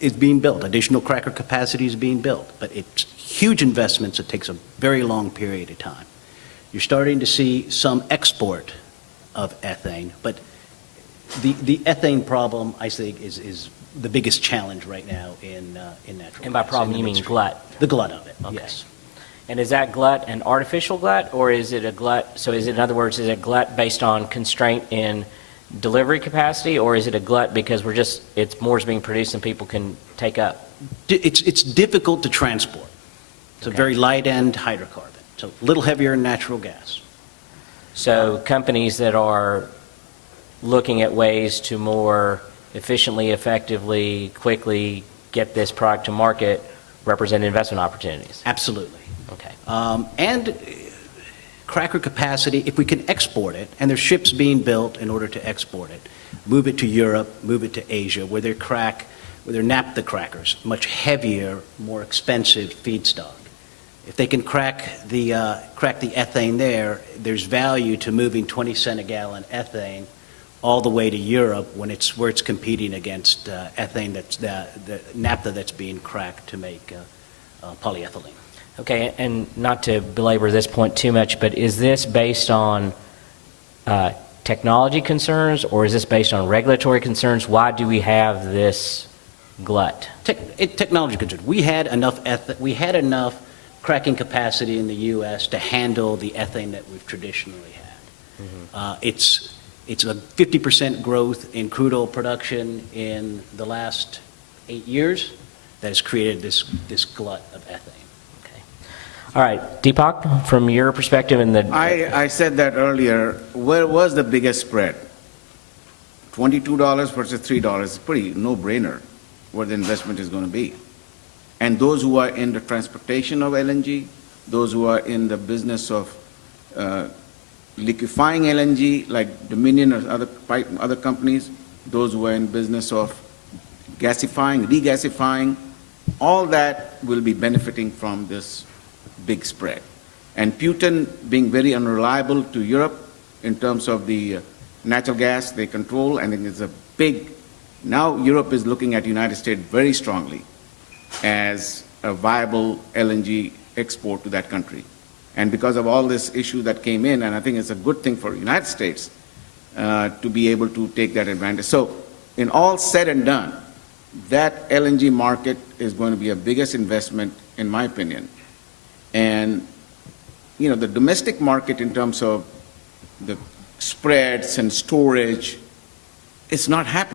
is being built. Additional cracker capacity is being built, but it's huge investments. It takes a very long period of time. You're starting to see some export of ethane, but the ethane problem, I think, is the biggest challenge right now in natural gas. And by problem, you mean glut? The glut of it, Okay. yes. And is that glut an artificial glut, or is it a glut, so is it, in other words, is it glut based on constraint in delivery capacity, or is it a glut because it's more is being produced than people can take up? It's difficult to transport. It's a very light end hydrocarbon, so a little heavier than natural gas. So companies that are looking at ways to more efficiently, effectively, quickly get this product to market represent investment opportunities? Absolutely. Okay. And cracker capacity, if we can export it, and there's ships being built in order to export it, move it to Europe, move it to Asia, where they're naphtha crackers, much heavier, more expensive feedstock. If they can crack the ethane there, there's value to moving 20 cent a gallon ethane all the way to Europe where it's competing against ethane that's the naphtha that's being cracked to make polyethylene. Okay, and not to belabor this point too much, but is this based on technology concerns, or is this based on regulatory concerns? Why do we have this glut? Technology concerns. We had enough cracking capacity in the U.S. to handle the ethane that we've traditionally had. Mm-hmm. It's a 50% growth in crude oil production in the last 8 years that has created this glut of ethane. All right, Deepak, from your perspective in the... I said that earlier. Where was the biggest spread? $22 versus $3 is pretty no-brainer where the investment is going to be. And those who are in the transportation of LNG, those who are in the business of liquefying LNG, like Dominion or other companies, those who are in business of gasifying, regasifying, all that will be benefiting from this big spread. And Putin being very unreliable to Europe in terms of the natural gas they control, I think it's a big, now Europe is looking at the United States very strongly as a viable LNG export to that country. And because of all this issue that came in, and I think it's a good thing for the United States to be able to take that advantage. So in all said and done, that LNG market is going to be a biggest investment, in my opinion. And, you know, the domestic market in terms of the spreads and storage, it's not happening.